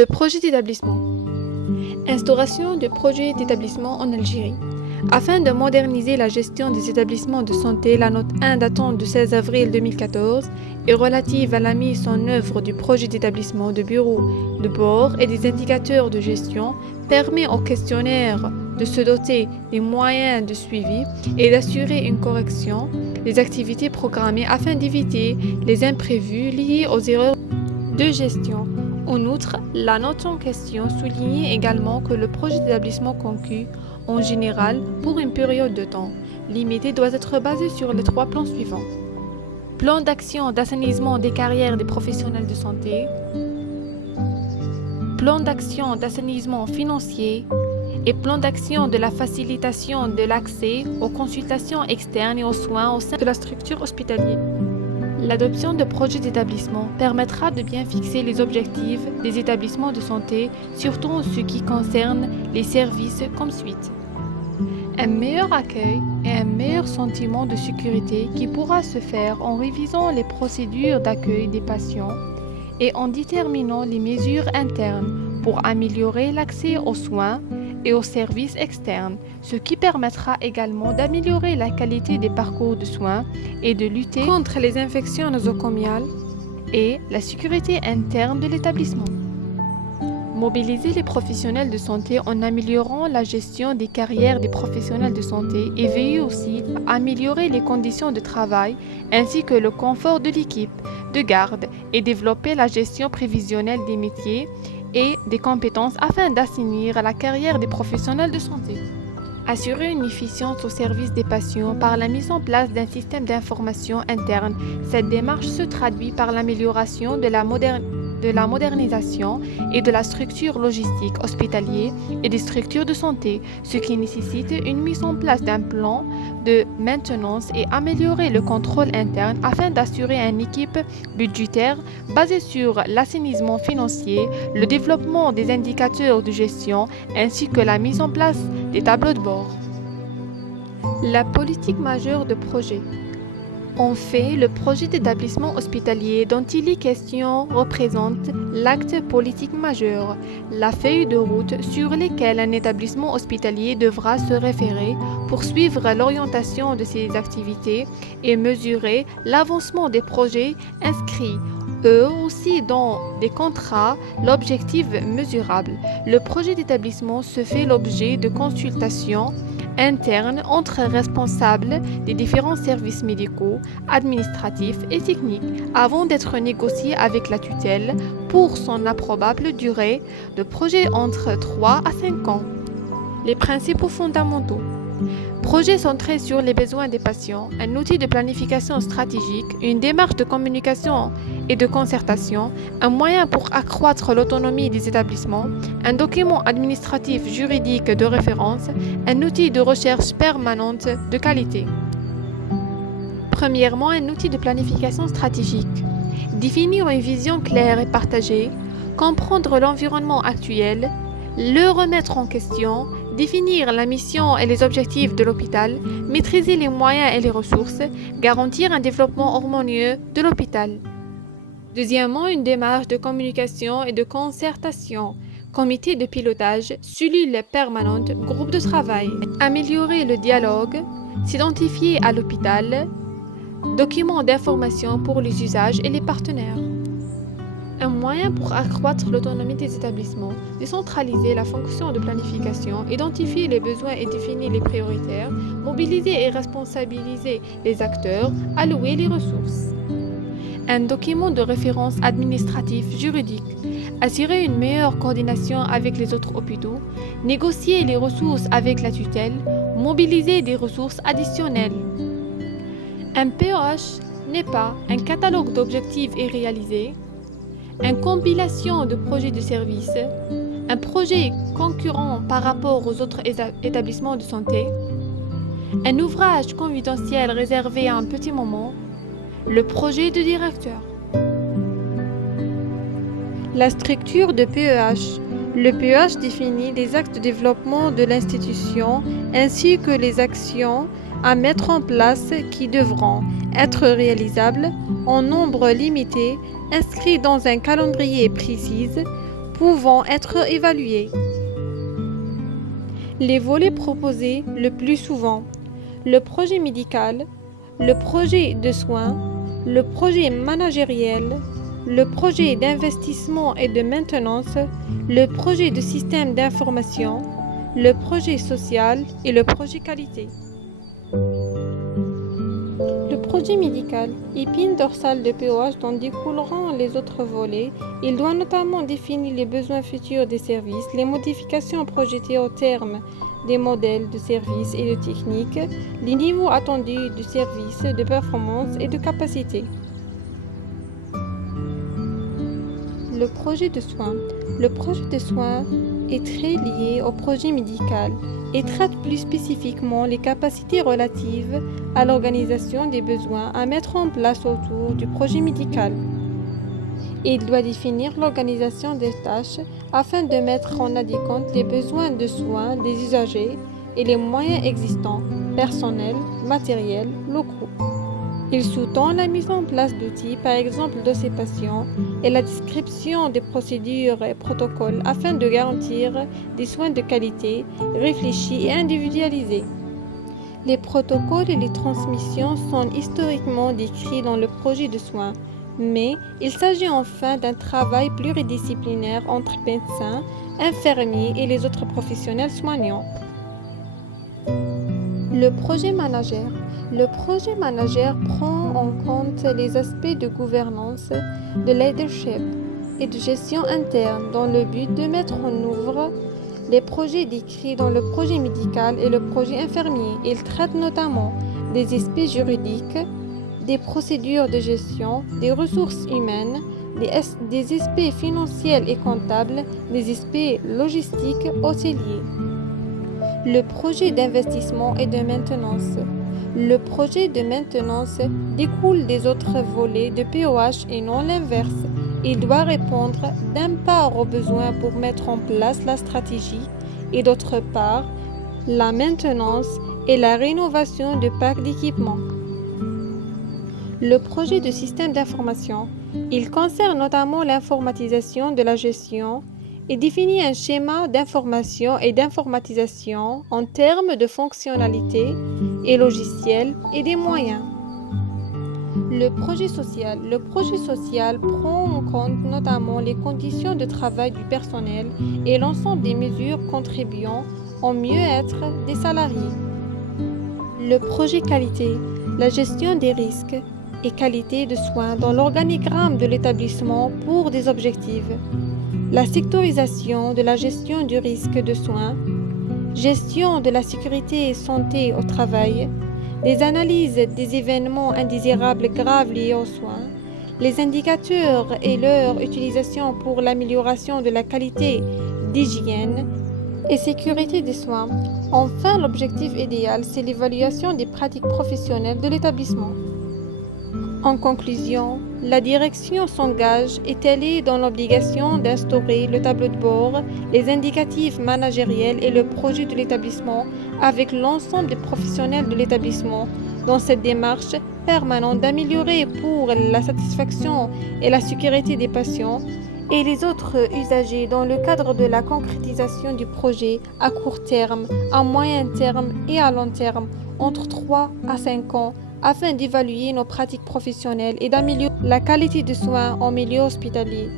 Le projet d'établissement. Instauration de projets d'établissement en Algérie. Afin de moderniser la gestion des établissements de santé, la note 1 datant du 16 avril 2014 est relative à la mise en œuvre du projet d'établissement de bureau de bord et des indicateurs de gestion permet au questionnaire de se doter des moyens de suivi et d'assurer une correction des activités programmées afin d'éviter les imprévus liés aux erreurs de gestion. En outre, la note en question souligne également que le projet d'établissement conclu, en général, pour une période de temps limitée, doit être basé sur les 3 plans suivants. Plan d'action d'assainissement des carrières des professionnels de santé, plan d'action d'assainissement financier et plan d'action de la facilitation de l'accès aux consultations externes et aux soins au sein de la structure hospitalière. L'adoption de projets d'établissement permettra de bien fixer les objectifs des établissements de santé, surtout en ce qui concerne les services comme suite. Un meilleur accueil et un meilleur sentiment de sécurité qui pourra se faire en révisant les procédures d'accueil des patients et en déterminant les mesures internes pour améliorer l'accès aux soins et aux services externes, ce qui permettra également d'améliorer la qualité des parcours de soins et de lutter contre les infections nosocomiales et la sécurité interne de l'établissement. Mobiliser les professionnels de santé en améliorant la gestion des carrières des professionnels de santé et veiller aussi à améliorer les conditions de travail ainsi que le confort de l'équipe de garde et développer la gestion prévisionnelle des métiers et des compétences afin d'assainir la carrière des professionnels de santé. Assurer une efficience au service des patients par la mise en place d'un système d'information interne. Cette démarche se traduit par l'amélioration de la modernisation et de la structure logistique hospitalière et des structures de santé, ce qui nécessite une mise en place d'un plan de maintenance et améliorer le contrôle interne afin d'assurer une équipe budgétaire basée sur l'assainissement financier, le développement des indicateurs de gestion ainsi que la mise en place des tableaux de bord. La politique majeure de projet. En fait, le projet d'établissement hospitalier dont il est question représente l'acte politique majeur, la feuille de route sur laquelle un établissement hospitalier devra se référer pour suivre l'orientation de ses activités et mesurer l'avancement des projets inscrits, eux aussi dans des contrats, l'objectif mesurable. Le projet d'établissement se fait l'objet de consultations interne entre responsables des différents services médicaux, administratifs et techniques avant d'être négocié avec la tutelle pour son approbable durée de projet entre 3 à 5 ans. Les principaux fondamentaux. Projet centré sur les besoins des patients, un outil de planification stratégique, une démarche de communication et de concertation, un moyen pour accroître l'autonomie des établissements, un document administratif juridique de référence, un outil de recherche permanente de qualité. Premièrement, un outil de planification stratégique. Définir une vision claire et partagée, comprendre l'environnement actuel, le remettre en question, définir la mission et les objectifs de l'hôpital, maîtriser les moyens et les ressources, garantir un développement harmonieux de l'hôpital. Deuxièmement, une démarche de communication et de concertation, comité de pilotage, cellule permanente, groupe de travail. Améliorer le dialogue, s'identifier à l'hôpital, documents d'information pour les usages et les partenaires. Un moyen pour accroître l'autonomie des établissements, décentraliser la fonction de planification, identifier les besoins et définir les prioritaires, mobiliser et responsabiliser les acteurs, allouer les ressources. Un document de référence administratif juridique, assurer une meilleure coordination avec les autres hôpitaux, négocier les ressources avec la tutelle, mobiliser des ressources additionnelles. Un POH n'est pas un catalogue d'objectifs et réalisés, une compilation de projets de service, un projet concurrent par rapport aux autres établissements de santé, un ouvrage confidentiel réservé à un petit moment, le projet de directeur. La structure de PEH. Le PEH définit les axes de développement de l'institution ainsi que les actions à mettre en place qui devront être réalisables en nombre limité, inscrits dans un calendrier précis pouvant être évalués. Les volets proposés le plus souvent: le projet médical, le projet de soins, le projet managériel, le projet d'investissement et de maintenance, le projet de système d'information, le projet social et le projet qualité. Le projet médical, épine dorsale de POH dont découleront les autres volets, il doit notamment définir les besoins futurs des services, les modifications projetées au terme des modèles de services et de techniques, les niveaux attendus du service, de performance et de capacité. Le projet de soins. Le projet de soins est très lié au projet médical et traite plus spécifiquement les capacités relatives à l'organisation des besoins à mettre en place autour du projet médical. Il doit définir l'organisation des tâches afin de mettre en adéquation les besoins de soins des usagers et les moyens existants, personnels, matériels, locaux. Il sous-tend la mise en place d'outils, par exemple dossiers patients, et la description des procédures et protocoles afin de garantir des soins de qualité, réfléchis et individualisés. Les protocoles et les transmissions sont historiquement décrits dans le projet de soins, mais il s'agit enfin d'un travail pluridisciplinaire entre médecins, infirmiers et les autres professionnels soignants. Le projet manager. Le projet manager prend en compte les aspects de gouvernance, de leadership et de gestion interne dans le but de mettre en œuvre les projets décrits dans le projet médical et le projet infirmier. Il traite notamment des aspects juridiques, des procédures de gestion, des ressources humaines, des aspects financiers et comptables, des aspects logistiques hôteliers. Le projet d'investissement et de maintenance. Le projet de maintenance découle des autres volets de POH et non l'inverse. Il doit répondre d'un part aux besoins pour mettre en place la stratégie et d'autre part la maintenance et la rénovation de parcs d'équipements. Le projet de système d'information. Il concerne notamment l'informatisation de la gestion et définit un schéma d'information et d'informatisation en termes de fonctionnalités et logiciels et des moyens. Le projet social. Le projet social prend en compte notamment les conditions de travail du personnel et l'ensemble des mesures contribuant au mieux-être des salariés. Le projet qualité. La gestion des risques et qualité de soins dans l'organigramme de l'établissement pour des objectifs. La sectorisation de la gestion du risque de soins, gestion de la sécurité et santé au travail, les analyses des événements indésirables graves liés aux soins, les indicateurs et leur utilisation pour l'amélioration de la qualité d'hygiène et sécurité des soins. Enfin, l'objectif idéal, c'est l'évaluation des pratiques professionnelles de l'établissement. En conclusion, la direction s'engage et elle est dans l'obligation d'instaurer le tableau de bord, les indicatifs managériels et le projet de l'établissement avec l'ensemble des professionnels de l'établissement dans cette démarche permanente d'améliorer pour la satisfaction et la sécurité des patients et les autres usagers dans le cadre de la concrétisation du projet à court terme, à moyen terme et à long terme, entre 3 à 5 ans, afin d'évaluer nos pratiques professionnelles et d'améliorer la qualité de soins en milieu hospitalier.